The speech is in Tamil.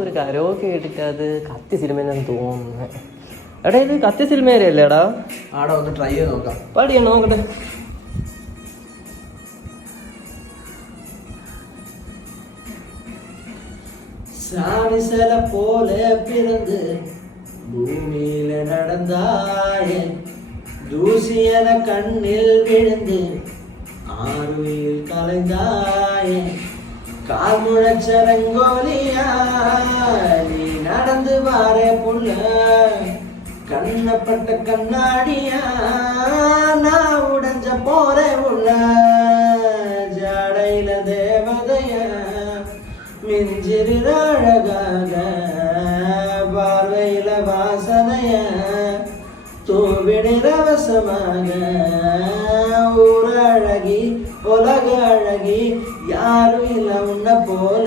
ഒരു കരോക്കെ കേട്ടിട്ട് അത് കത്തി സിനിമയെന്ന് തോന്നുന്നു. എടാ ഇത് കത്തി സിനിമയല്ലേടാ? ആടാ ഒന്ന് ട്രൈ ചെയ്ത് നോക്കാം. പാടിയാണ് നോക്കട്ടെ. சாணிசல போல பிறந்து பூமியில நடந்தாயே, தூசியன கண்ணில் விழுந்து ஆறுயில் கலைந்தாயே, கால் முழச்சரங்கோலியா நீ நடந்து வாரே புள்ள, கண்ணப்பட்ட கண்ணாடியா நான் உடைஞ்ச போறே உள்ள, ஜாடையில தேவதையா மிஞ்சிறிற அழகாக, பார்வையில வாசனைய தூவிடிற வசமாக, ஊர அழகி உலக அழகி யாரும் இல்ல உன்ன போல.